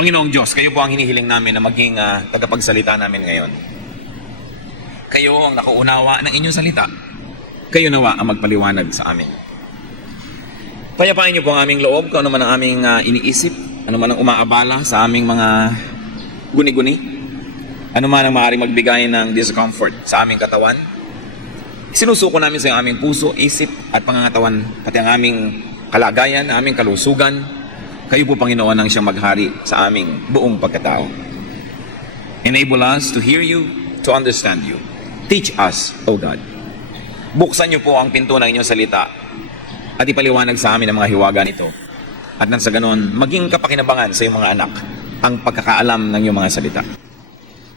Panginoong Diyos, kayo po ang hinihiling namin na maging tagapagsalita namin ngayon. Kayo ang nakaunawa ng inyong salita. Kayo nawa ang magpaliwanag sa amin. Payapain niyo po ang aming loob, kung ano man ang aming iniisip, ano man ang umaabala sa aming mga guni-guni, ano man ang maaaring magbigay ng discomfort sa aming katawan. Sinusuko namin sa aming puso, isip at pangangatawan, pati ang aming kalagayan, aming kalusugan. Kayo po, Panginoon, ang siyang maghari sa aming buong pagkatao. Enable us to hear you, to understand you. Teach us, O God. Buksan niyo po ang pinto ng inyong salita at ipaliwanag sa amin ang mga hiwaga nito. At nang sa ganon, maging kapakinabangan sa iyong mga anak ang pagkakaalam ng iyong mga salita.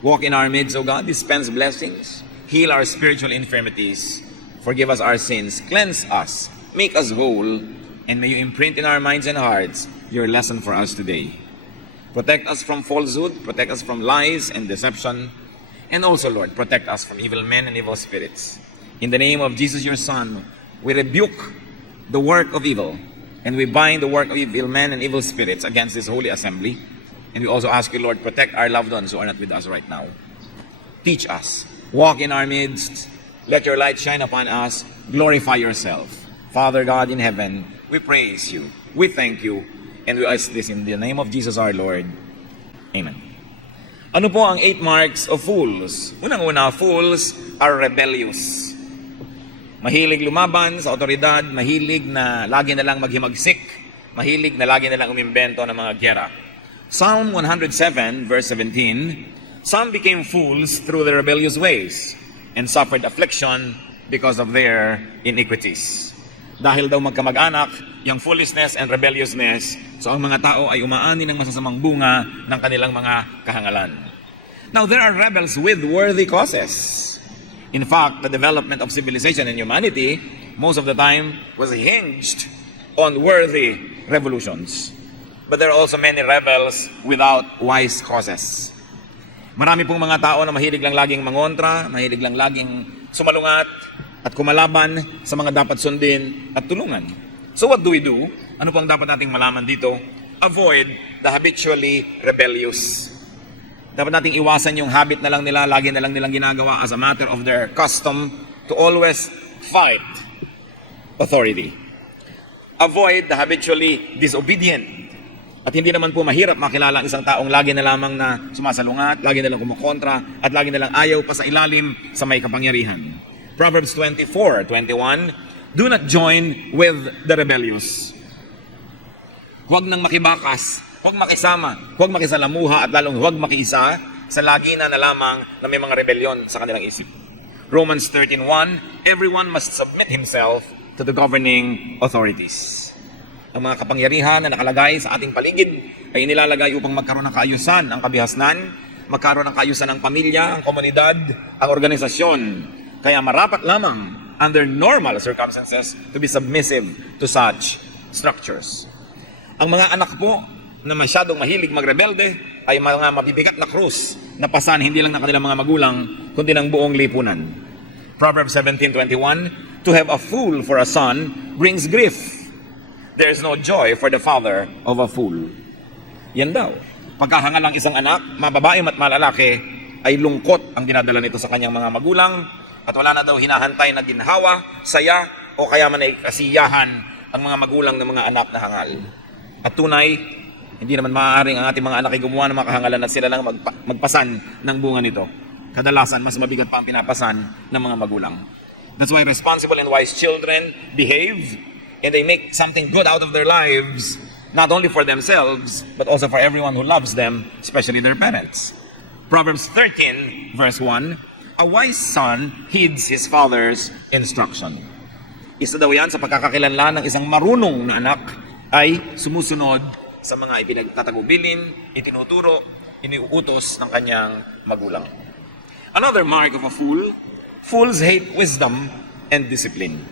Walk in our midst, O God, dispense blessings, heal our spiritual infirmities, forgive us our sins, cleanse us, make us whole, and may you imprint in our minds and hearts your lesson for us today. Protect us from falsehood, protect us from lies and deception, and also, Lord, protect us from evil men and evil spirits. In the name of Jesus, your Son, we rebuke the work of evil, and we bind the work of evil men and evil spirits against this holy assembly. And we also ask you, Lord, protect our loved ones who are not with us right now. Teach us, walk in our midst, let your light shine upon us, glorify yourself. Father God in heaven, we praise you, we thank you, and we ask this in the name of Jesus our Lord. Amen. Ano po ang 8 marks of fools? Unang-una, fools are rebellious. Mahilig lumaban sa otoridad, mahilig na lagi na lang maghimagsik, mahilig na lagi na lang umimbento ng mga gyera. Psalm 107 verse 17, some became fools through their rebellious ways and suffered affliction because of their iniquities. Dahil daw magkamag-anak, yung foolishness and rebelliousness, so ang mga tao ay umaani ng masasamang bunga ng kanilang mga kahangalan. Now, there are rebels with worthy causes. In fact, the development of civilization and humanity, most of the time, was hinged on worthy revolutions. But there are also many rebels without wise causes. Marami pong mga tao na mahilig lang laging mangontra, mahilig lang laging sumalungat, at kumalaban sa mga dapat sundin at tulungan. So what do we do? Ano pong dapat nating malaman dito? Avoid the habitually rebellious. Dapat nating iwasan yung habit na lang nila, lagi na lang nilang ginagawa as a matter of their custom to always fight authority. Avoid the habitually disobedient. At hindi naman po mahirap makilala ang isang taong lagi na lamang na sumasalungat, lagi na lang kumukontra, at lagi na lang ayaw pa sa ilalim sa may kapangyarihan. Proverbs 24:21, do not join with the rebellious. Huwag nang makibakas, huwag makisama, huwag makisalamuha, at lalong huwag makiisa sa lagi na lamang na may mga rebelyon sa kanilang isip. Romans 13:1, everyone must submit himself to the governing authorities. Ang mga kapangyarihan na nakalagay sa ating paligid ay inilalagay upang magkaroon ng kaayusan ang kabihasnan, magkaroon ng kaayusan ang pamilya, ang komunidad, ang organisasyon. Kaya marapat lamang under normal circumstances to be submissive to such structures. Ang mga anak po na masyadong mahilig magrebelde ay mga mabibigat na krus na pasan hindi lang ng kanilang mga magulang kundi ng buong lipunan. Proverbs 17:21, to have a fool for a son brings grief. There is no joy for the father of a fool. Yan daw. Pagkahangal ang isang anak, mababae at malalaki, ay lungkot ang dinadala nito sa kanyang mga magulang at wala na daw hinahantay na ginhawa, saya, o kaya man ay kasiyahan ang mga magulang ng mga anak na hangal. At tunay, hindi naman maaaring ang ating mga anak ay gumawa ng mga kahangalan at sila lang magpasan ng bunga nito. Kadalasan, mas mabigat pa ang pinapasan ng mga magulang. That's why responsible and wise children behave and they make something good out of their lives, not only for themselves, but also for everyone who loves them, especially their parents. Proverbs 13, verse 1, a wise son heeds his father's instruction. Isa daw yan sa pagkakakilanlan ng isang marunong na anak ay sumusunod sa mga ipinagtatagubilin, itinuturo, iniuutos ng kanyang magulang. Another mark of a fool, fools hate wisdom and discipline.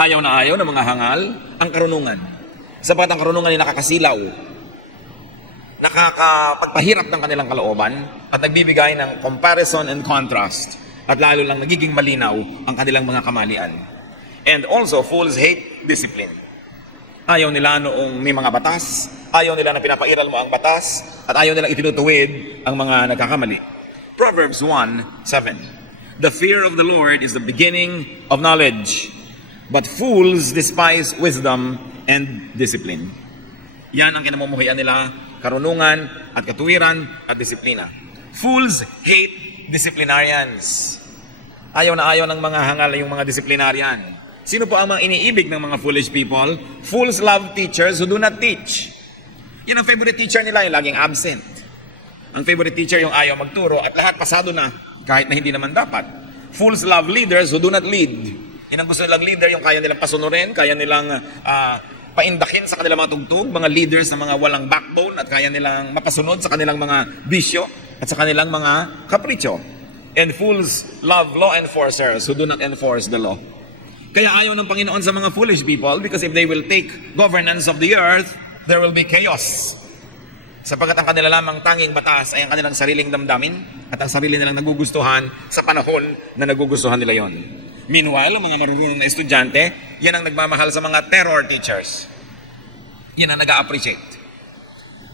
Ayaw na ayaw ng mga hangal ang karunungan. Sapat ang karunungan ay nakakasilaw, nakakapagpahirap ng kanilang kalooban at nagbibigay ng comparison and contrast at lalo lang nagiging malinaw ang kanilang mga kamalian. And also, fools hate discipline. Ayaw nila noong may mga batas. Ayaw nila na pinapairal mo ang batas. At ayaw nila itinutuwid ang mga nagkakamali. Proverbs 1:7. The fear of the Lord is the beginning of knowledge, but fools despise wisdom and discipline. Yan ang kinamumuhian nila, karunungan at katuwiran at disiplina. Fools hate disciplinarians. Ayaw na ayaw ng mga hangal yung mga disciplinarian. Sino po ang mga iniibig ng mga foolish people? Fools love teachers who do not teach. Yan ang favorite teacher nila, yung laging absent. Ang favorite teacher yung ayaw magturo at lahat pasado na, kahit na hindi naman dapat. Fools love leaders who do not lead. Yan ang gusto nilang leader, yung kaya nilang pasunurin, kaya nilang paindakin sa kanilang mga tugtog, mga leaders na mga walang backbone at kaya nilang mapasunod sa kanilang mga bisyo at sa kanilang mga kapritsyo. And fools love law enforcers who do not enforce the law. Kaya ayaw ng Panginoon sa mga foolish people because if they will take governance of the earth, there will be chaos. Sapagkat ang kanila lamang tanging batas ay ang kanilang sariling damdamin at ang sarili nilang nagugustuhan sa panahon na nagugustuhan nila yon. Meanwhile, ang mga marunong na estudyante, yan ang nagmamahal sa mga terror teachers. Yan ang nag-a-appreciate.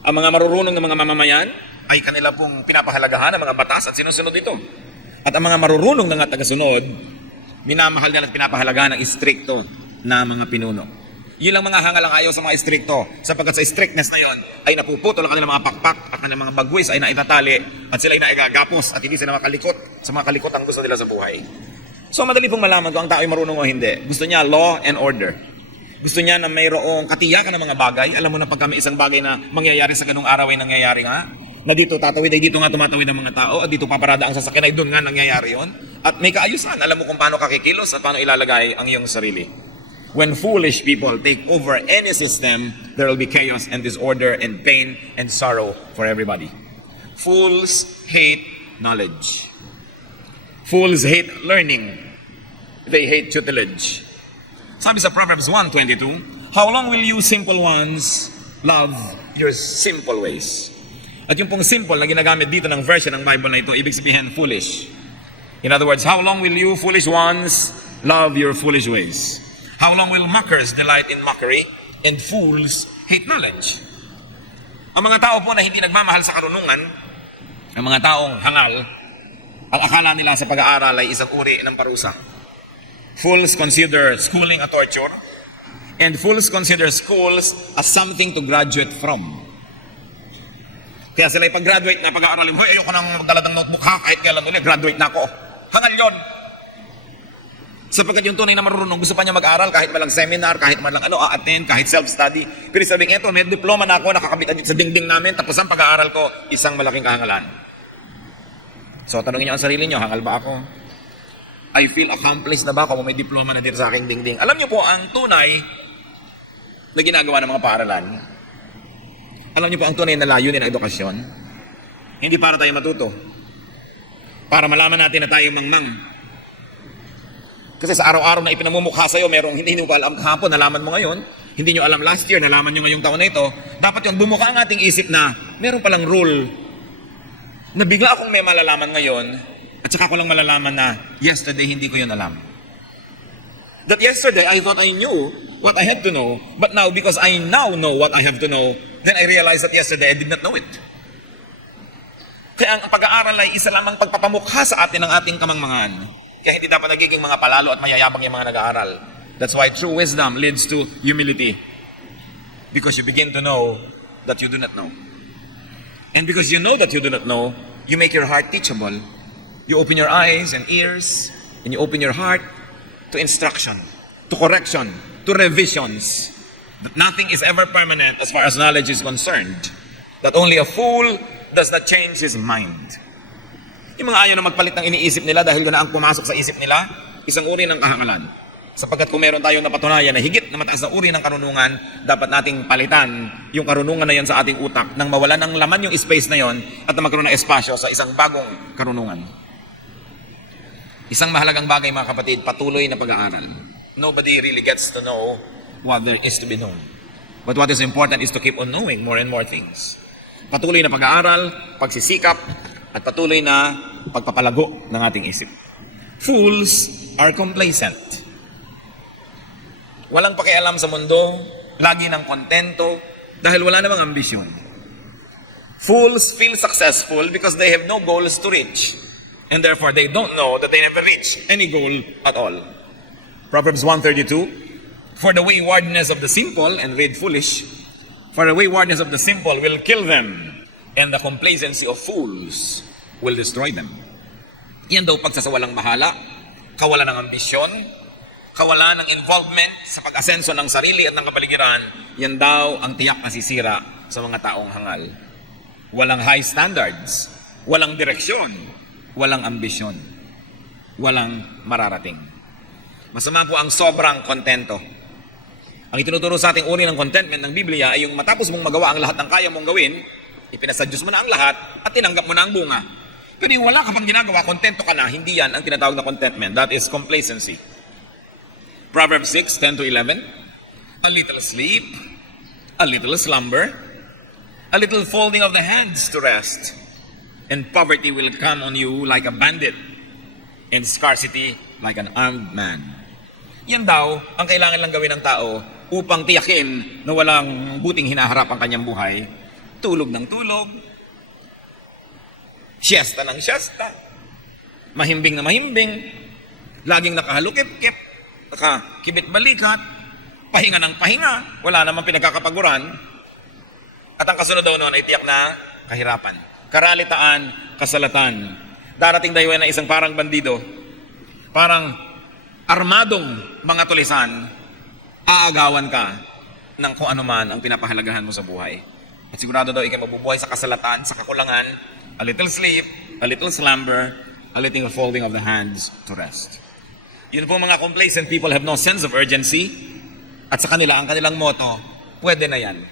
Ang mga marunong na mga mamamayan ay kanila pong pinapahalagahan ang mga batas at sinusunod ito. At ang mga marunong na nga tagasunod, minamahal nila at pinapahalagahan ng istrikto na mga pinuno. Yun lang mga hangalang ayaw sa mga istrikto, sapagkat sa strictness na yon ay napuputol ang kanilang mga pakpak at kanilang mga bagwis ay naitatali at sila ay naigagapos at hindi sila makalikot sa mga kalikot ang gusto nila sa buhay. So madali pong malaman kung ang tao ay marunong o hindi. Gusto niya law and order. Gusto niya na mayroong katiyakan ng mga bagay. Alam mo na pagka may isang bagay na mangyayari sa ganung araw ay nangyayari nga, na dito tatawid ay dito nga tumatawid ang mga tao at dito paparada ang sasakyan ay doon nga nangyayari yon. At may kaayusan. Alam mo kung paano kakikilos at paano ilalagay ang iyong sarili. When foolish people take over any system, there will be chaos and disorder and pain and sorrow for everybody. Fools hate knowledge. Fools hate learning. They hate tutelage. Sabi sa Proverbs 1:22, how long will you simple ones love your simple ways? At yung pong simple na ginagamit dito ng version ng Bible na ito, ibig sabihin foolish. In other words, how long will you foolish ones love your foolish ways? How long will mockers delight in mockery and fools hate knowledge? Ang mga tao po na hindi nagmamahal sa karunungan, ang mga taong hangal, ang akala nila sa pag-aaral ay isang uri ng parusa. Fools consider schooling a torture, and fools consider schools as something to graduate from. Kaya sila pag-graduate na pag-aaralin, hoy, ayoko nang magdala ng notebook ha, kahit kailan ulit, graduate na ako. Hangal yun. Sapagkat yung tunay na marunong, gusto pa niya mag-aral kahit malang seminar, kahit malang attend, kahit self-study. Pero sabihin, eto, may diploma na ako, nakakabit sa dingding namin, tapos ang pag-aaral ko, isang malaking kahangalan. So, tanongin niyo ang sarili niyo, hangal ba ako? I feel accomplished na ba ako may diploma na dito sa aking dingding? Alam niyo po, ang tunay na ginagawa ng mga paaralan, alam niyo po, ang tunay na layunin ng edukasyon, hindi para tayo matuto. Para malaman natin na tayo mangmang. Kasi sa araw-araw na ipinamumukha sa'yo, merong hindi mo pa alam kahapon, nalaman mo ngayon, hindi nyo alam last year, nalaman nyo ngayong taon na ito, dapat yun, bumuka ang ating isip na meron palang rule na bigla akong may malalaman ngayon at saka ko lang malalaman na yesterday hindi ko yun alam. That yesterday I thought I knew what I had to know, but now because I now know what I have to know, then I realized that yesterday I did not know it. Kaya ang pag-aaral ay isa lamang pagpapamukha sa atin ng ating kamangmangan. Kaya hindi dapat nagiging mga palalo at mayayabang yung mga nag-aaral. That's why true wisdom leads to humility. Because you begin to know that you do not know. And because you know that you do not know, you make your heart teachable. You open your eyes and ears, and you open your heart to instruction, to correction, to revisions. That nothing is ever permanent as far as knowledge is concerned. That only a fool does not change his mind. Yung mga ayaw na magpalit ng iniisip nila dahil yun na ang pumasok sa isip nila, isang uri ng kahangalan. Sapagkat kung meron tayong napatunayan na higit na mataas na uri ng karunungan, dapat nating palitan yung karunungan na yan sa ating utak nang mawala ng laman yung space na yon at na magkaroon ng espasyo sa isang bagong karunungan. Isang mahalagang bagay mga kapatid, patuloy na pag-aaral. Nobody really gets to know what there is to be known. But what is important is to keep on knowing more and more things. Patuloy na pag-aaral, pagsisikap, at patuloy na pagpapalago ng ating isip. Fools are complacent. Walang pakialam sa mundo, lagi ng kontento, dahil wala namang ambisyon. Fools feel successful because they have no goals to reach. And therefore, they don't know that they never reach any goal at all. Proverbs 1:32, for the waywardness of the simple, and read foolish, for the waywardness of the simple will kill them, and the complacency of fools will destroy them. Yan daw pagsasawalang bahala, kawalan ng ambisyon, kawalan ng involvement sa pag-asenso ng sarili at ng kapaligiran, yan daw ang tiyak na sisira sa mga taong hangal. Walang high standards, walang direksyon, walang ambisyon, walang mararating. Masama po ang sobrang kontento. Ang itinuturo sa ating uri ng contentment ng Biblia ay yung matapos mong magawa ang lahat ng kaya mong gawin, ipinasadyos mo na ang lahat at tinanggap mo na ang bunga. Pero yung wala ka pang ginagawa, kontento ka na, hindi yan ang tinatawag na contentment. That is complacency. Proverbs 6:10-11, a little sleep, a little slumber, a little folding of the hands to rest, and poverty will come on you like a bandit, and scarcity like an armed man. Yan daw ang kailangan lang gawin ng tao upang tiyakin na walang buting hinaharap ang kanyang buhay. Tulog ng tulog, siesta ng siesta, mahimbing na mahimbing, laging nakahalukip-kip, nakakibit-balikat, pahinga ng pahinga, wala namang pinagkakapaguran. At ang kasunod daw noon ay tiyak na kahirapan, karalitaan, kasalatan. Darating daw na isang parang bandido, parang armadong mga tulisan, aagawan ka ng kung ano man ang pinapahalagahan mo sa buhay. At sigurado daw ikaw mabubuhay sa kasalatan, sa kakulangan, a little sleep, a little slumber, a little folding of the hands to rest. Yun po mga complacent people have no sense of urgency. At sa kanila, ang kanilang motto, pwede na yan.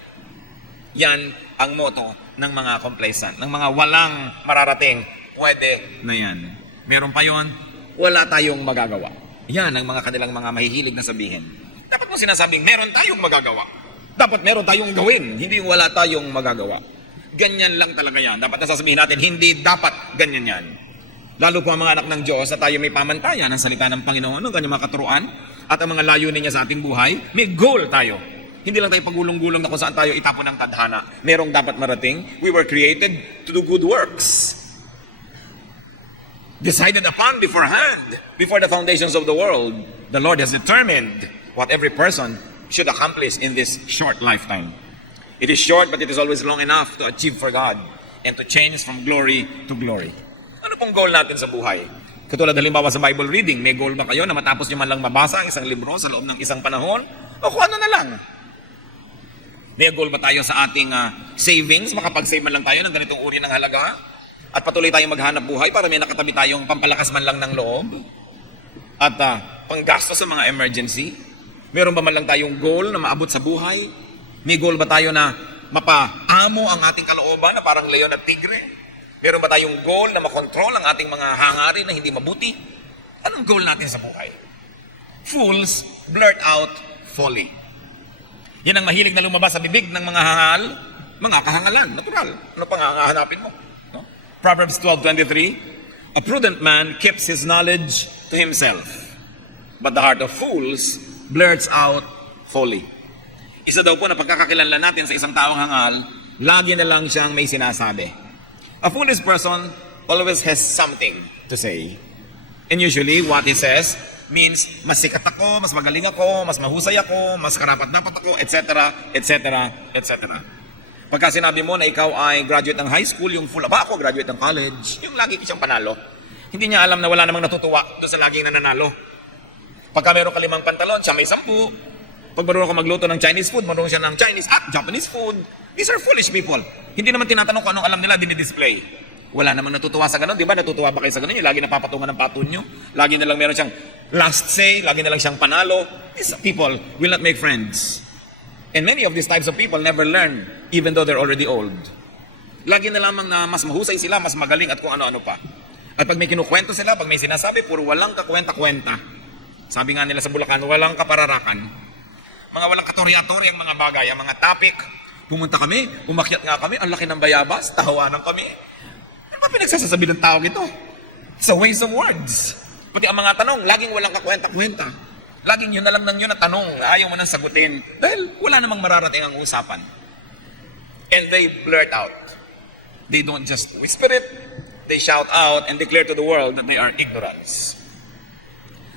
Yan ang motto ng mga complacent, ng mga walang mararating, pwede na yan. Meron pa yon, wala tayong magagawa. Yan ang mga kanilang mga mahihilig na sabihin. Dapat mo sinasabing, meron tayong magagawa. Dapat meron tayong gawin, hindi wala tayong magagawa. Ganyan lang talaga yan. Dapat nasasabihin natin, hindi dapat ganyan yan. Lalo po ang mga anak ng Diyos na tayo may pamantayan ng salita ng Panginoon, ng kanyang mga katuruan, at ang mga layunin niya sa ating buhay, may goal tayo. Hindi lang tayo pagulong-gulong na kung saan tayo itapon ng tadhana. Merong dapat marating. We were created to do good works. Decided upon beforehand, before the foundations of the world, the Lord has determined what every person should accomplish in this short lifetime. It is short, but it is always long enough to achieve for God and to change from glory to glory. Ano pong goal natin sa buhay? Katulad halimbawa sa Bible reading, may goal ba kayo na matapos nyo man lang mabasa ang isang libro sa loob ng isang panahon? O kung ano na lang? May goal ba tayo sa ating savings? Makapag-save man lang tayo ng ganitong uri ng halaga? At patuloy tayong maghanap buhay para may nakatabi tayong pampalakas man lang ng loob? At panggasto sa mga emergency? Meron ba man lang tayong goal na maabot sa buhay? May goal ba tayo na mapaamo ang ating kalooban na parang leon at tigre? Meron ba tayong goal na makontrol ang ating mga hangarin na hindi mabuti? Anong goal natin sa buhay? Fools blurt out folly. Yan ang mahilig na lumabas sa bibig ng mga hangal, mga kahangalan, natural. Ano pang hahanapin mo? No? Proverbs 12:23, a prudent man keeps his knowledge to himself, but the heart of fools blurts out folly. Isa daw po na pagkakakilanlan natin sa isang taong hangal, lagi na lang siyang may sinasabi. A foolish person always has something to say. And usually what he says means mas sikat ako, mas magaling ako, mas mahusay ako, mas karapat-dapat ako, etc., etc., etc. Pagka sinabi mo na ikaw ay graduate ng high school, yung full ba ako graduate ng college, yung lagi siyang panalo. Hindi niya alam na wala namang natutuwa doon sa laging nananalo. Pagka meron ka 5 pantalon, siya may 10. Pag marunong ka magluto ng Chinese food, marunong siya ng Chinese at Japanese food. These are foolish people. Hindi naman tinatanong kung anong alam nila, dinidisplay. Wala namang natutuwa sa ganun. Di ba natutuwa ba kayo sa ganun? Yung lagi napapatungan ng patun nyo. Lagi na lang meron siyang last say. Lagi na lang siyang panalo. These people will not make friends. And many of these types of people never learn even though they're already old. Lagi na lamang na mas mahusay sila, mas magaling at kung ano-ano pa. At pag may kinukwento sila, pag may sinasabi, puro walang kakwenta-kwenta. Sabi nga nila sa Bulacan, walang kapararakan. Mga walang katorya-torya ang mga bagay, ang mga topic. Pumunta kami, umakyat nga kami, ang laki ng bayabas, tahawanan kami. Ano ba pinagsasasabi ng tao ito? It's a waste of words. Pati ang mga tanong, laging walang kakwenta-kwenta. Laging yun na lang ng yun na tanong, ayaw mo nang sagutin. Dahil wala namang mararating ang usapan. And they blurt out. They don't just whisper it, they shout out and declare to the world that they are ignorance.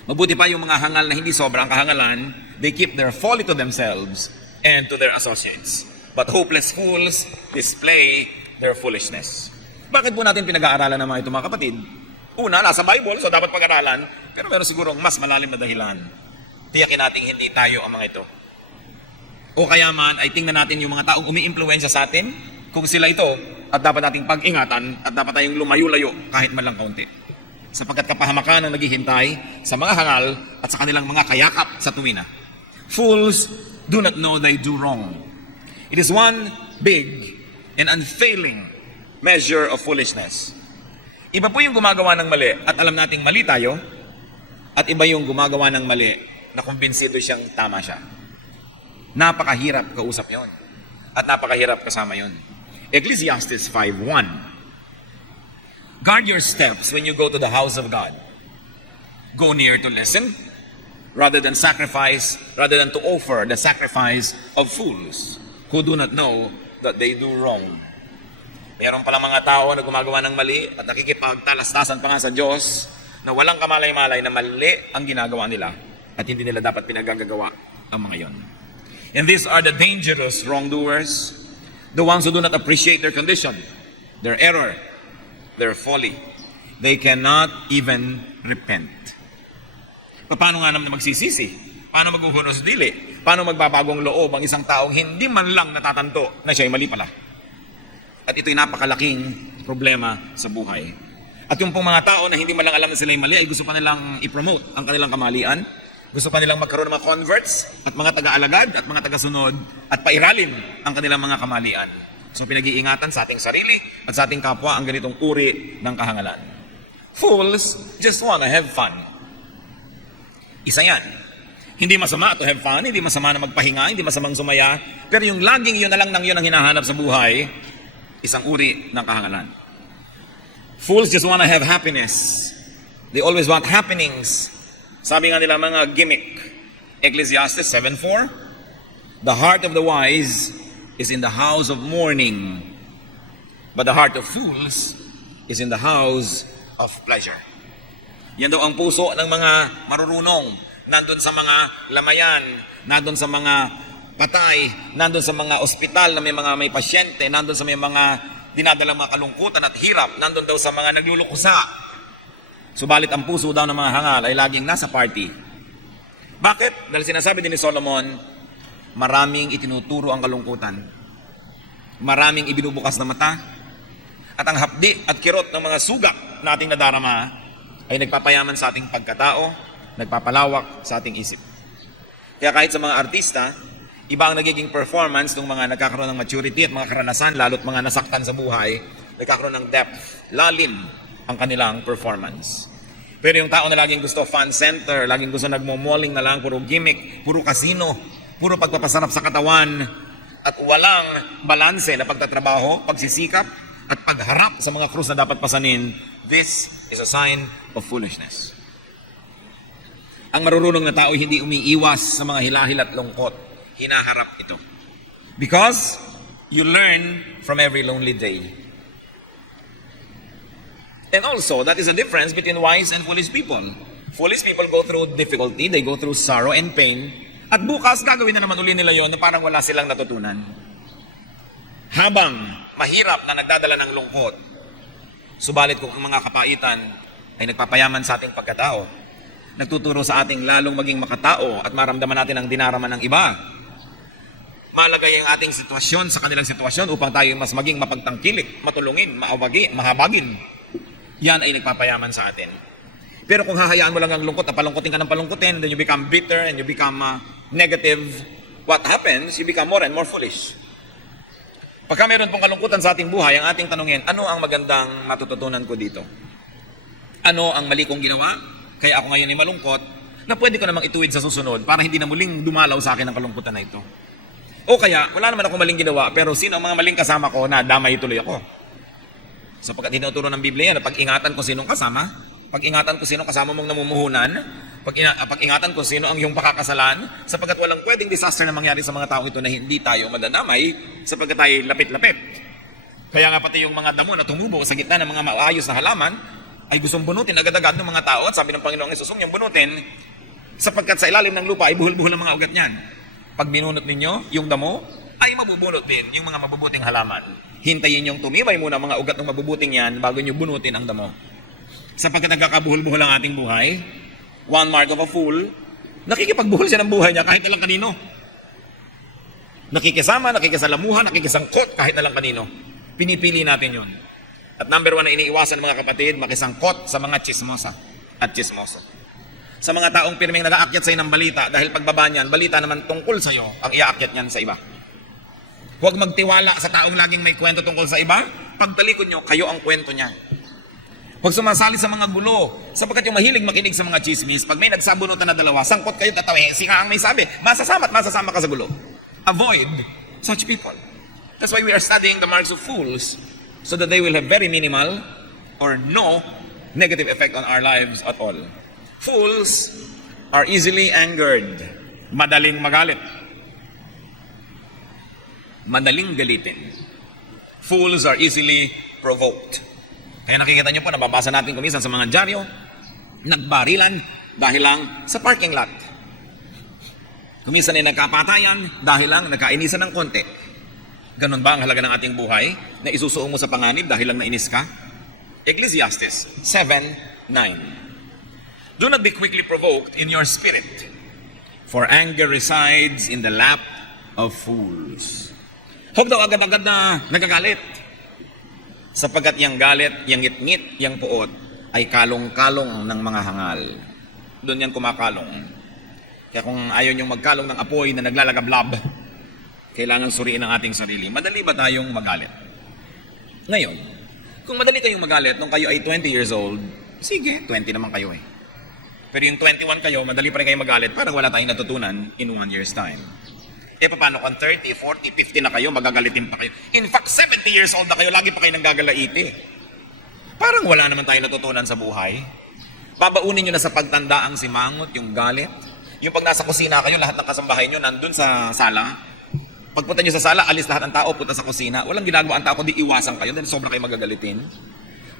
Mabuti pa yung mga hangal na hindi sobrang kahangalan, they keep their folly to themselves and to their associates. But hopeless fools display their foolishness. Bakit po natin pinag-aaralan ng mga ito mga kapatid? Una, nasa Bible, so dapat pag-aralan, pero meron sigurong mas malalim na dahilan. Tiyakin natin hindi tayo ang mga ito. O kaya man ay tingnan natin yung mga taong umi-impluwensya sa atin, kung sila ito, at dapat nating pag-ingatan, at dapat tayong lumayo-layo kahit man lang kaunti. Sapagkat kapahamakan ang naghihintay sa mga hangal at sa kanilang mga kayakap sa tuwina. Fools do not know they do wrong. It is one big and unfailing measure of foolishness. Iba po yung gumagawa ng mali at alam nating mali tayo, at iba yung gumagawa ng mali na kumbinsido siyang tama siya. Napakahirap kausap yon at napakahirap kasama yon. Ecclesiastes 5:1. Guard your steps when you go to the house of God. Go near to listen, rather than to offer the sacrifice of fools who do not know that they do wrong. Mayroon palang mga tao na gumagawa ng mali at nakikipagtalastasan pa nga sa Diyos na walang kamalay-malay na mali ang ginagawa nila at hindi nila dapat pinagagagawa ang mga yon. And these are the dangerous wrongdoers, the ones who do not appreciate their condition, their error, their folly. They cannot even repent. Paano nga naman magsisisi? Paano maghuhunos dili? Paano magbabagong loob ang isang taong hindi man lang natatanto na siya'y mali pala? At ito'y napakalaking problema sa buhay. At yung pong mga tao na hindi man lang alam na sila'y mali ay gusto pa nilang i-promote ang kanilang kamalian. Gusto pa nilang magkaroon ng mga converts at mga taga-alagad at mga taga-sunod at pairalim ang kanilang mga kamalian. So pinag-iingatan sa ating sarili at sa ating kapwa ang ganitong uri ng kahangalan. Fools just wanna have fun. Isa yan. Hindi masama to have fun, hindi masama na magpahinga, hindi masamang sumaya, pero yung laging yun na lang ng yun ang hinahanap sa buhay, isang uri ng kahangalan. Fools just wanna have happiness. They always want happenings. Sabi nga nila mga gimmick. Ecclesiastes 7:4. The heart of the wise is in the house of mourning, but the heart of fools is in the house of pleasure. Yan daw ang puso ng mga marurunong. Nandun sa mga lamayan, nandun sa mga patay, nandun sa mga ospital na may pasyente, nandun sa may mga dinadalang mga kalungkutan at hirap, nandun daw sa mga naglulukusa. Subalit ang puso daw ng mga hangal ay laging nasa party. Bakit? Dahil sinasabi din ni Solomon, maraming itinuturo ang kalungkutan. Maraming ibinubukas na mata. At ang hapdi at kirot ng mga sugat na ating nadarama ay nagpapayaman sa ating pagkatao, nagpapalawak sa ating isip. Kaya kahit sa mga artista, iba ang nagiging performance ng mga nagkakaroon ng maturity at mga karanasan, lalo't mga nasaktan sa buhay, nagkakaroon ng depth, lalim ang kanilang performance. Pero yung tao na laging gusto fan center, laging gusto nagmo-malling na lang, puro gimmick, puro casino, puro pagpapasarap sa katawan, at walang balanse na pagtatrabaho, pagsisikap, at pagharap sa mga krus na dapat pasanin, this is a sign of foolishness. Ang marurunong na tao hindi umiiwas sa mga hilahil at lungkot. Hinaharap ito. Because you learn from every lonely day. And also, that is a difference between wise and foolish people. Foolish people go through difficulty, they go through sorrow and pain, at bukas gagawin na naman uli nila yon na parang wala silang natutunan. Habang mahirap na nagdadala ng lungkot, subalit kung ang mga kapaitan ay nagpapayaman sa ating pagkatao, nagtuturo sa ating lalong maging makatao at maramdaman natin ang dinarama ng iba. Malagay ang ating sitwasyon sa kanilang sitwasyon upang tayo mas maging mapagtangkilik, matulungin, mahabagin. Yan ay nagpapayaman sa atin. Pero kung hahayaan mo lang ang lungkot at palungkutin ka ng palungkutin, then you become bitter and you become negative, what happens? You become more and more foolish. Pagka meron pong kalungkutan sa ating buhay, ang ating tanungin, ano ang magandang matututunan ko dito? Ano ang mali kong ginawa? Kaya ako ngayon ay malungkot, na pwede ko namang ituwid sa susunod para hindi na muling dumalaw sa akin ang kalungkutan na ito. O kaya, wala naman ako maling ginawa, pero sino ang mga maling kasama ko na damay tuloy ako? Sapagkat tinuturo ng Biblia na pag-ingatan ko sinong kasama, pag-ingatan ko sinong kasama mong namumuhunan, Pag-ingatan kung sino ang iyong pakakasalan, sapagkat walang pwedeng disaster na mangyari sa mga tao ito na hindi tayo madadamay, sapagkat tayo lapit-lapit. Kaya nga pati yung mga damo na tumubo sa gitna ng mga maayos na halaman, ay gustong bunutin agad-agad ng mga tao, at sabi ng Panginoong Hesus, huwag niyong bunutin, sapagkat sa ilalim ng lupa ay buhol-buhol ang mga ugat niyan. Pag binunot ninyo yung damo, ay mabubunot din yung mga mabubuting halaman. Hintayin yung tumibay muna mga ugat ng mabubuting yan bago nyo bunutin ang damo. Sapagkat nagkakabuhol-buhol ang ating buhay, one mark of a fool, nakikipagbuhol siya ng buhay niya kahit na lang kanino. Nakikisama, nakikisalamuhan, nakikisangkot kahit na lang kanino. Pinipili natin yun. At number 1 na iniiwasan mga kapatid, makisangkot sa mga chismosa at chismoso. Sa mga taong pirmeng nag-aakyat sa'yo ng balita, dahil pagbaba niyan, balita naman tungkol sa'yo ang iaakyat niyan sa iba. Huwag magtiwala sa taong laging may kwento tungkol sa iba. Pagtalikod nyo, kayo ang kwento niya. Huwag sumasali sa mga gulo, sapagkat yung mahilig makinig sa mga chismis, pag may nagsabunutan na dalawa, sangkot kayo, tatawi, singa ang may sabi, masasama at masasama ka sa gulo. Avoid such people. That's why we are studying the marks of fools, so that they will have very minimal or no negative effect on our lives at all. Fools are easily angered, madaling magalit, madaling galitin. Fools are easily provoked. Kaya nakikita niyo po, nababasa natin kuminsan sa mga dyaryo, nagbarilan dahil lang sa parking lot. Kuminsan ay nagkapatayan dahil lang nagkainisan ng konti. Ganon ba ang halaga ng ating buhay na isusuong mo sa panganib dahil lang nainis ka? Ecclesiastes 7:9. Do not be quickly provoked in your spirit, for anger resides in the lap of fools. Huwag daw agad-agad na nagagalit, sapagkat yung galit, yung ngit-ngit, yung puot, ay kalong-kalong ng mga hangal. Doon yan kumakalong. Kaya kung ayaw niyong magkalong ng apoy na naglalagablab, kailangan suriin ang ating sarili. Madali ba tayong magalit? Ngayon, kung madali kayong magalit nung kayo ay 20 years old, sige, 20 naman kayo eh. Pero yung 21 kayo, madali pa rin kayo magalit, parang wala tayong natutunan in 1 year's time. Eh, paano kung 30, 40, 50 na kayo, magagalitin pa kayo? In fact, 70 years old na kayo, lagi pa kayo nanggagalaiti. Parang wala naman tayong natutunan sa buhay. Babaunin nyo na sa pagtanda ang simangot, yung galit. Yung pag nasa kusina kayo, lahat ng kasambahay nyo nandun sa sala. Pagpunta nyo sa sala, alis lahat ng tao, punta sa kusina. Walang ginagawa ang tao, kundi iwasan kayo dahil sobra kayo magagalitin.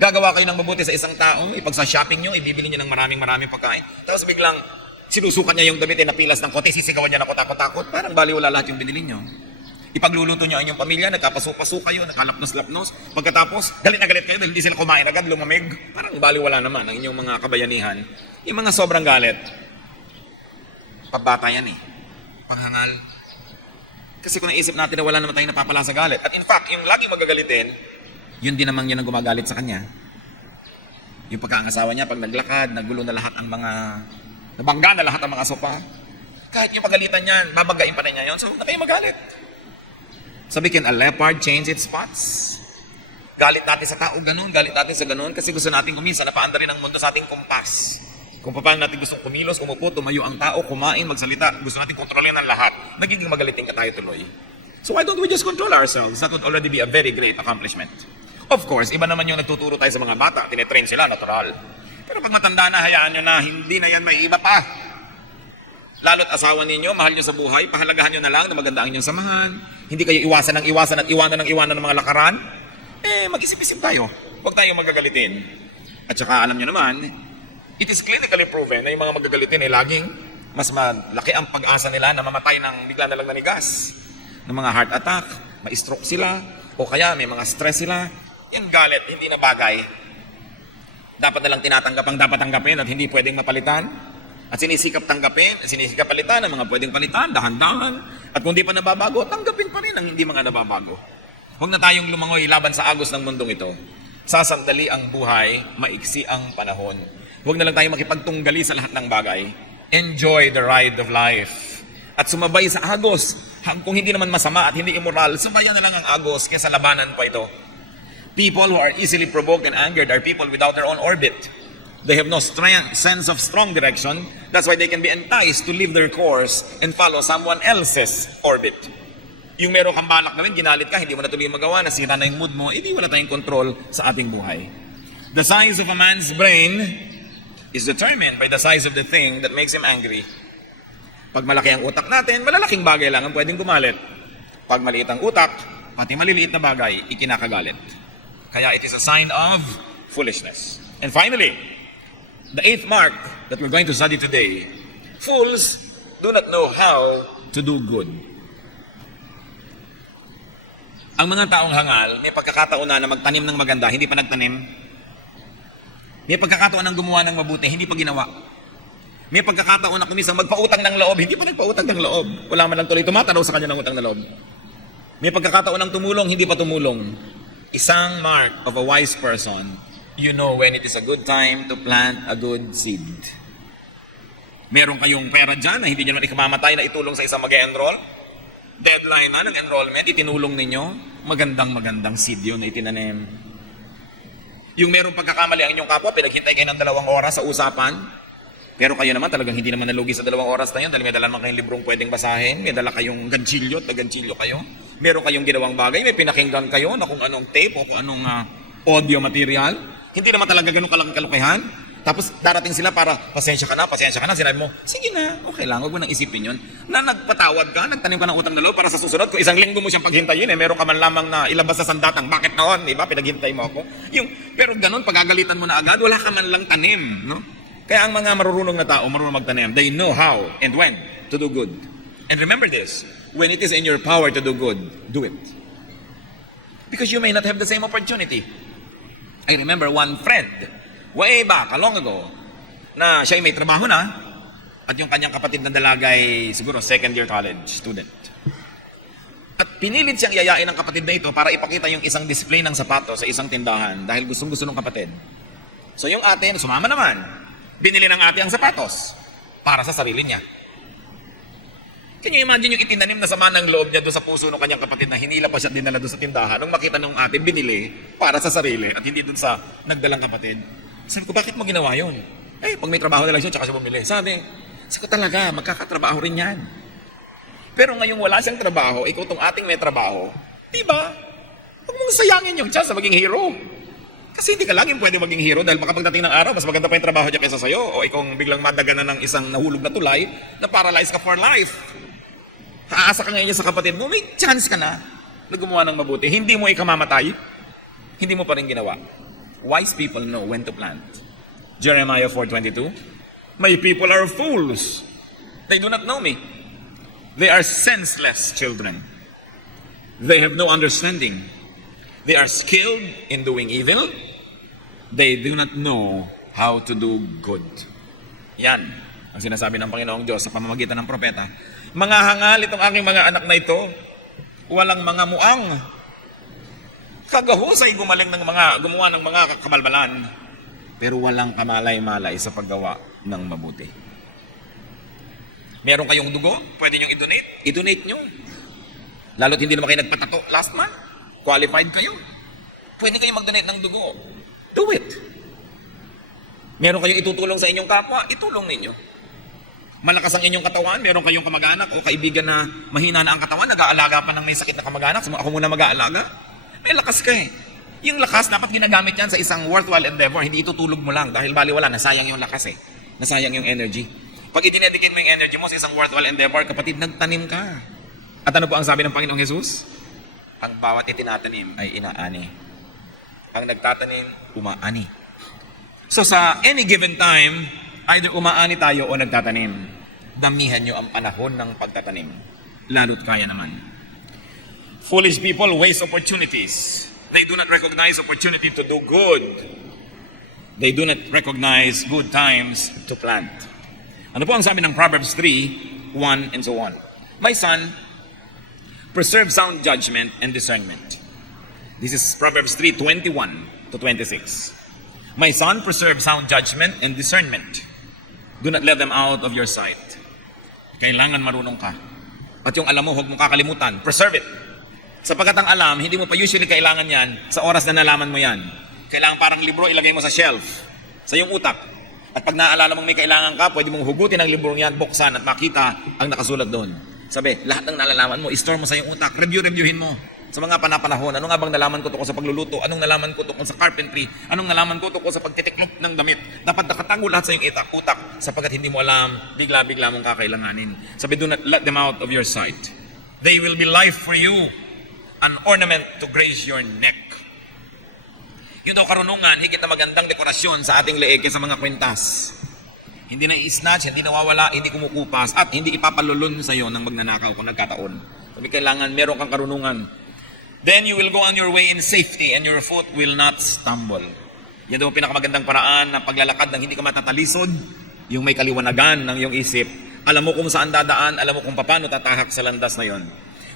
Gagawa kayo ng mabuti sa isang tao, ipag sa shopping nyo, ibibili nyo ng maraming pagkain. Tapos biglang sinusukat niya yung damit na pilas ng kote, sisigawan niya na takot-takot. Parang baliwala lahat yung binili nyo. Ipagluluto nyo ang inyong pamilya, nagkapaso-paso kayo, nagkalapnos-lapnos. Pagkatapos, galit na galit kayo dahil hindi sila kumain agad, lumamig. Parang baliwala naman ang inyong mga kabayanihan. Yung mga sobrang galit, pabata yan eh. Panghangal. Kasi kung naisip natin na wala naman tayong napapala sa galit. At in fact, yung lagi magagalitin, yun din naman yun ang gumagalit sa kanya. Yung pagkaangasawa niya, pag naglakad, nagulo na lahat ang mga, nabangga na lahat ang mga sopa. Kahit yung pagalitan niyan, babagain pa rin niya yun. So, na kayo magalit. Sabi, can a leopard change its spots? Galit natin sa tao, ganun. Galit natin sa ganun. Kasi gusto natin kuminsan, napaanda rin ang mundo sa ating kumpas. Kung paano natin gustong kumilos, umupo, tumayo ang tao, kumain, magsalita, gusto natin kontrolin ang lahat, nagiging magalitin ka tayo tuloy. So why don't we just control ourselves? That would already be a very great accomplishment. Of course, iba naman yung nagtuturo tayo sa mga bata, tinetrain sila, natural. Pero pag matanda na, hayaan nyo na, hindi na yan may iba pa. Lalo't asawa ninyo, mahal nyo sa buhay, pahalagahan nyo na lang na maganda ang inyong samahan. Hindi kayo iwasan ng iwasan at iwanan ng iwanan ng mga lakaran. Eh, mag-isip-isip tayo. Huwag tayong magagalitin. At saka alam nyo naman, it is clinically proven na yung mga magagalitin ay laging mas malaki ang pag-asa nila na mamatay ng bigla na lang nanigas. Ng mga heart attack, ma-stroke sila, o kaya may mga stress sila. Yung galit, hindi na bagay. Dapat na lang tinatanggap ang dapat tanggapin at hindi pwedeng mapalitan. At sinisikap tanggapin, sinisikap palitan ang mga pwedeng palitan, dahan-dahan. At kung di pa nababago, tanggapin pa rin ang hindi mga nababago. Huwag na tayong lumangoy laban sa agos ng mundong ito. Sasandali ang buhay, maiksi ang panahon. Huwag na lang tayong makipagtunggali sa lahat ng bagay. Enjoy the ride of life. At sumabay sa agos. Kung hindi naman masama at hindi immoral, subayan na lang ang agos kaysa labanan pa ito. People who are easily provoked and angered are people without their own orbit. They have no sense of strong direction. That's why they can be enticed to leave their course and follow someone else's orbit. Yung meron kang balak gawin, ginalit ka, hindi mo na tuloy magawa, nasira na yung mood mo, hindi wala tayong control sa ating buhay. The size of a man's brain is determined by the size of the thing that makes him angry. Pag malaki ang utak natin, malalaking bagay lang ang pwedeng gumalit. Pag maliit ang utak, pati maliliit na bagay, ikinakagalit. Kaya it is a sign of foolishness. And finally, the eighth mark that we're going to study today, fools do not know how to do good. Ang mga taong hangal, may pagkakataon na magtanim ng maganda, hindi pa nagtanim. May pagkakataon ng gumawa ng mabuti, hindi pa ginawa. May pagkakataon na kumisang magpautang ng loob, hindi pa nagpautang ng loob. Wala man lang tuloy tumatanaw sa kanya ng utang na loob. May pagkakataon ng tumulong, hindi pa tumulong. Isang mark of a wise person, you know when it is a good time to plant a good seed. Meron kayong pera dyan na hindi nyo naman ikamamatay na itulong sa isang mag-enroll. Deadline na ng enrollment, itinulong ninyo. Magandang seed yun na itinanim. Yung merong pagkakamali ang inyong kapwa, pinaghintay kayo ng 2 oras sa usapan. Pero kayo naman talagang hindi naman nalugi sa 2 oras na yun dahil may dala naman kayong librong pwedeng basahin, may dala kayong ganchilyo at ganchilyo kayo. Meron kayong ginawang bagay, may pinakinggan kayo na kung anong tape o kung anong audio material. Hindi naman talaga ganun kalaking kalukihan. Tapos darating sila para, pasensya ka na. Sinabi mo, sige na, okay lang, huwag mo nang isipin yun. Na nagpatawad ka, nagtanim ka ng utang na loob para sa susunod. Kung 1 linggo mo siyang paghintayin, meron ka man lamang na ilabas sa sandatang, bakit noon, di ba, pinaghintay mo ako. Pero ganun, pagagalitan mo na agad, wala ka man lang tanim, no? Kaya ang mga marurunong na tao, marunong magtanim, they know how and when to do good. And remember this, when it is in your power to do good, do it. Because you may not have the same opportunity. I remember one friend, way back, long ago, na siya ay may trabaho na, at yung kanyang kapatid na dalaga ay siguro second year college student. At pinilit siyang yayain ng kapatid na ito para ipakita yung isang display ng sapatos sa isang tindahan dahil gustong-gusto ng kapatid. So yung ate, sumama naman. Binili ng ate ang sapatos para sa sarili niya. Can you imagine yung itinanim na sama ng loob niya doon sa puso ng kanyang kapatid na hinila pa siya dinala doon sa tindahan nung makita ng ate, binili para sa sarili at hindi doon sa nagdalang kapatid. Sabi ko, bakit mo ginawa yun? Pag may trabaho na lang siya, tsaka siya bumili. Sabi ko talaga, magkakatrabaho rin yan. Pero ngayong wala siyang trabaho, ikaw tong ating may trabaho, di ba? Huwag mong sayangin yung chance na maging hero. Kasi hindi ka laging pwede maging hero dahil baka pagdating ng araw, mas maganda pa yung trabaho niya kaysa sa'yo o ikaw biglang madagana ng isang nahulog na tulay na paralyzed ka for life. Aasa ka ngayon sa kapatid mo, may chance ka na gumawa ng mabuti. Hindi mo ikamamatay, hindi mo pa rin ginawa. Wise people know when to plant. Jeremiah 4:22, my people are fools. They do not know me. They are senseless children. They have no understanding. They are skilled in doing evil. They do not know how to do good. Yan ang sinasabi ng Panginoong Diyos sa pamamagitan ng propeta. Mga hangal itong aking mga anak na ito, walang mga muang. Kagahusay gumawa ng mga kamalbalan, pero walang kamalay-malay sa paggawa ng mabuti. Meron kayong dugo, pwede nyo i-donate. I-donate nyo. Lalo't hindi naman kayo nagpatato last month. Qualified kayo. Pwede kayong mag-donate ng dugo. Do it. Meron kayong itutulong sa inyong kapwa, itulong ninyo. Malakas ang inyong katawan, meron kayong kamag-anak o kaibigan na mahina na ang katawan, nag-aalaga pa ng may sakit na kamag-anak, ako muna mag-aalaga. May lakas ka eh. Yung lakas, dapat ginagamit yan sa isang worthwhile endeavor, hindi itutulog mo lang dahil baliwala, nasayang yung lakas eh. Nasayang yung energy. Pag i-dedicate mo yung energy mo sa isang worthwhile endeavor, kapatid, nagtanim ka. At ano po ang sabi ng Panginoong Jesus? Ang bawat itinatanim ay inaani. Ang nagtatanim, umaani. So sa any given time, either umaani tayo o nagtatanim. Damihan nyo ang panahon ng pagtatanim. Lalo't kaya naman. Foolish people waste opportunities. They do not recognize opportunity to do good. They do not recognize good times to plant. Ano po ang sabi ng Proverbs 3:1 and so on? My son, preserve sound judgment and discernment. This is Proverbs 3:21 to 26. My son, preserve sound judgment and discernment. Do not let them out of your sight. Kailangan marunong ka. At yung alam mo, huwag mong kakalimutan. Preserve it. Sapagkat ang alam, hindi mo pa usually kailangan yan sa oras na nalaman mo yan. Kailangan parang libro, ilagay mo sa shelf, sa iyong utak. At pag naaalala mong may kailangan ka, pwede mong hugutin ang librong yan, buksan at makita ang nakasulat doon. Sabi, lahat ng nalalaman mo, i-store mo sa iyong utak. Reviewin mo. Sa mga panapanahon, ano nga bang nalaman ko tungkol sa pagluluto? Anong nalaman ko tungkol sa carpentry? Anong nalaman ko tungkol sa pagtitiklop ng damit? Dapat nakatago lahat sa iyong utak sapagkat hindi mo alam, bigla-bigla mong kakailanganin. Sabi, do not let them out of your sight. They will be life for you, an ornament to grace your neck. Yun daw karunungan, higit na magandang dekorasyon sa ating leeg kaysa mga kwentas. Hindi na i-snatch, hindi nawawala, hindi kumukupas, at hindi ipapalulun sa iyo ng magnanakaw kung nagkataon. Sabi, kailangan meron kang karunungan. Then you will go on your way in safety and your foot will not stumble. Yan daw ang pinakamagandang paraan ng paglalakad ng hindi ka matatalisod, yung may kaliwanagan ng iyong isip. Alam mo kung saan dadaan, alam mo kung paano tatahak sa landas na yon.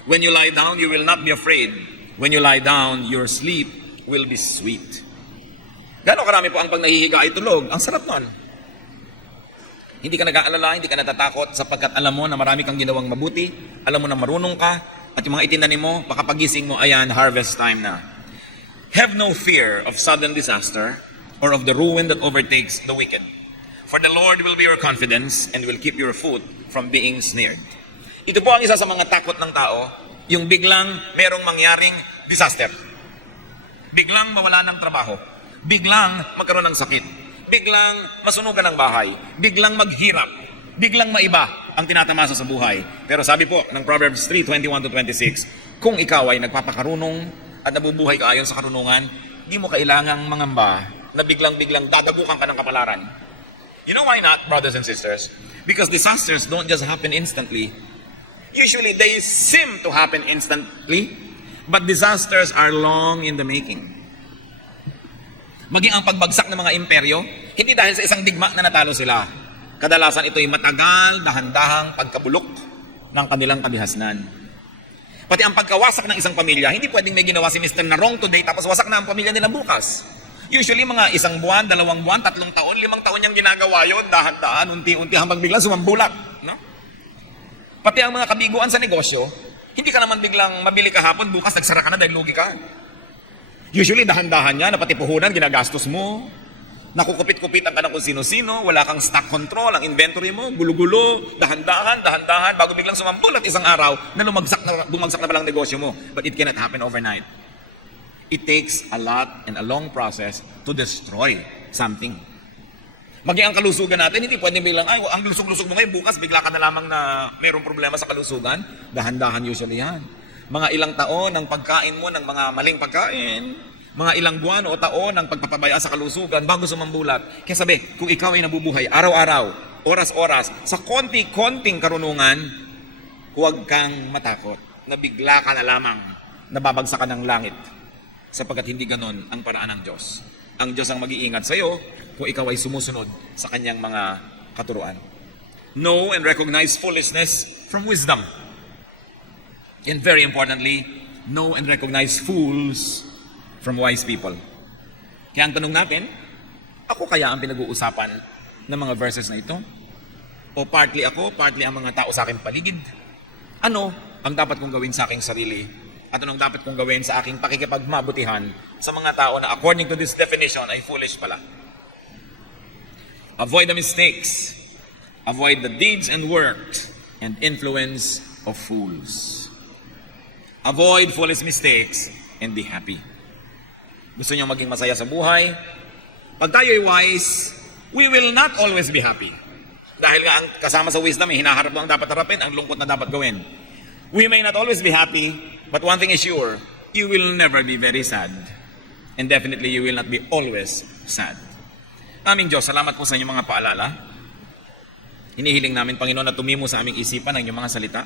When you lie down, you will not be afraid. When you lie down, your sleep will be sweet. Gano'ng karami po ang pag nahihiga ay tulog? Ang sarap nun. Hindi ka nag-aalala, hindi ka natatakot sapagkat alam mo na marami kang ginawang mabuti, alam mo na marunong ka, at yung mga itinanim mo, baka pagising mo, ayan, harvest time na. Have no fear of sudden disaster or of the ruin that overtakes the wicked. For the Lord will be your confidence and will keep your foot from being snared. Ito po ang isa sa mga takot ng tao, yung biglang merong mangyaring disaster. Biglang mawala ng trabaho. Biglang magkaroon ng sakit. Biglang masunugan ng bahay. Biglang maghirap. Biglang maiba ang tinatamasa sa buhay. Pero sabi po ng Proverbs 3:21-26, kung ikaw ay nagpapakarunong at nabubuhay ka ayon sa karunungan, di mo kailangang mangamba na biglang-biglang dadagukan ka ng kapalaran. You know why not, brothers and sisters? Because disasters don't just happen instantly. Usually, they seem to happen instantly, but disasters are long in the making. Maging ang pagbagsak ng mga imperyo, hindi dahil sa isang digma na natalo sila. Kadalasan ito'y matagal, dahan-dahang pagkabulok ng kanilang kabihasnan. Pati ang pagkawasak ng isang pamilya, hindi pwedeng may ginawa si Mr. na wrong today tapos wasak na ang pamilya nila bukas. Usually mga 1 buwan, 2 buwan, 3 taon, 5 taon niyang ginagawa yun, dahan-dahan, unti-unti hanggang biglang sumambulat. No? Pati ang mga kabiguan sa negosyo, hindi ka naman biglang mabili kahapon, bukas nagsara ka na dahil lugi ka. Usually dahan-dahan niya, napatipuhunan, ginagastos mo, nakukupit-kupitan ka ng kung sino-sino, wala kang stock control, ang inventory mo, gulo-gulo, dahan-dahan, bago biglang sumambulat isang araw na bumagsak na palang negosyo mo. But it cannot happen overnight. It takes a lot and a long process to destroy something. Maging ang kalusugan natin, hindi pwedeng bilang, ay, ang lusog-lusog mo ngayon, bukas bigla ka na lamang na mayroong problema sa kalusugan. Dahan-dahan usually yan. Mga ilang taon ng pagkain mo ng mga maling pagkain, mga ilang buwan o taon ng pagpapabaya sa kalusugan bago sumambulat. Kaya sabi, kung ikaw ay nabubuhay araw-araw, oras-oras, sa konti-konting karunungan, huwag kang matakot na bigla ka na lamang nababagsakan ng langit. Sapagkat hindi ganon ang paraan ng Diyos. Ang Diyos ang mag-iingat sa iyo kung ikaw ay sumusunod sa kanyang mga katuruan. Know and recognize foolishness from wisdom. And very importantly, know and recognize fools from wise people. Kaya ang tanong natin, ako kaya ang pinag-uusapan ng mga verses na ito? O partly ako, partly ang mga tao sa aking paligid? Ano ang dapat kong gawin sa aking sarili? At anong dapat kong gawin sa aking pakikipagmabutihan sa mga tao na according to this definition ay foolish pala? Avoid the mistakes. Avoid the deeds and works and influence of fools. Avoid foolish mistakes and be happy. Gusto niyo maging masaya sa buhay? Pag tayo ay wise, we will not always be happy. Dahil nga ang kasama sa wisdom, hinaharap mo ang dapat harapin, ang lungkot na dapat gawin. We may not always be happy, but one thing is sure, you will never be very sad. And definitely, you will not be always sad. Aming Diyos, salamat po sa inyong mga paalala. Hinihiling namin, Panginoon, na tumimo sa aming isipan ang inyong mga salita.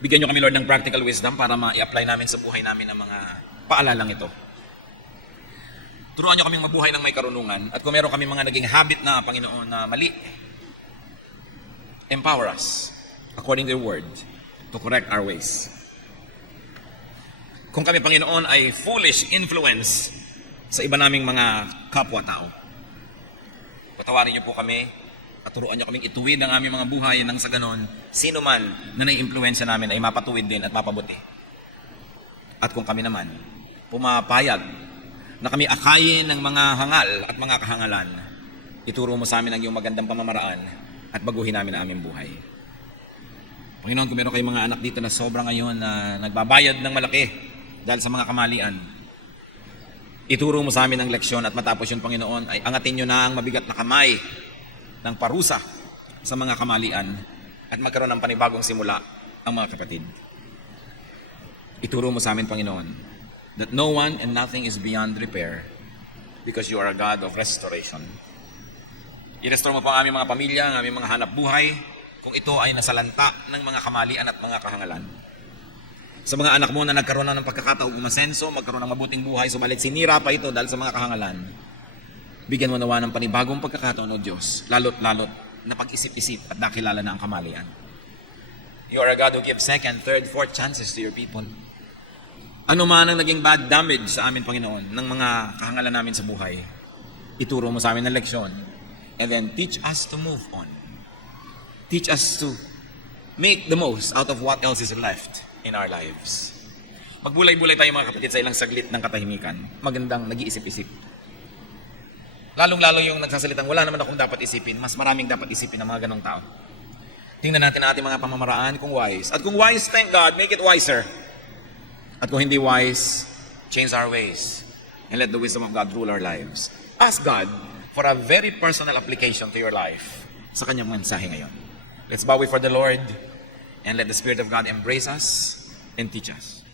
Bigyan niyo kami, Lord, ng practical wisdom para ma-i-apply namin sa buhay namin ang mga paalalang ito. Turuan niyo kaming mabuhay ng may karunungan at kung meron kami mga naging habit na, Panginoon, na mali, empower us according to your word to correct our ways. Kung kami, Panginoon, ay foolish influence sa iba naming mga kapwa-tao, patawarin niyo po kami at turuan niyo kaming ituwid ang aming mga buhay nang sa ganon, sino man na nai-impluensya namin ay mapatuwid din at mapabuti. At kung kami naman, pumapayag na kami akayin ng mga hangal at mga kahangalan, ituro mo sa amin ang iyong magandang pamamaraan at baguhin namin ang aming buhay. Panginoon, kung meron kayong mga anak dito na sobra ngayon na nagbabayad ng malaki dahil sa mga kamalian, ituro mo sa amin ang leksyon at matapos yun, Panginoon, ay angatin nyo na ang mabigat na kamay ng parusa sa mga kamalian at magkaroon ng panibagong simula ang mga kapatid. Ituro mo sa amin, Panginoon, that no one and nothing is beyond repair because you are a God of restoration. I-restore mo po ang aming mga pamilya, ang aming mga hanap buhay, kung ito ay nasalanta ng mga kamalian at mga kahangalan. Sa mga anak mo na nagkaroon na ng pagkakataong umasenso, magkaroon ng mabuting buhay, subalit sinira pa ito dahil sa mga kahangalan, bigyan mo nawa ng panibagong pagkakataon, O Diyos, lalot-lalot na pag-isip-isip at nakilala na ang kamalian. You are a God who gives second, third, fourth chances to your people. Ano man ang naging bad damage sa amin, Panginoon, ng mga kahangalan namin sa buhay, ituro mo sa amin ng leksyon, and then teach us to move on. Teach us to make the most out of what else is left in our lives. Magbulay-bulay tayo mga kapatid sa ilang saglit ng katahimikan. Magandang nag-iisip-isip. Lalong-lalo yung nagsasalitang wala naman akong dapat isipin, mas maraming dapat isipin ng mga ganong tao. Tingnan natin ang ating mga pamamaraan kung wise. At kung wise, thank God, make it wiser. At kung hindi wise, change our ways. And let the wisdom of God rule our lives. Ask God for a very personal application to your life sa kanyang mensahe ngayon. Let's bow before the Lord and let the Spirit of God embrace us and teach us.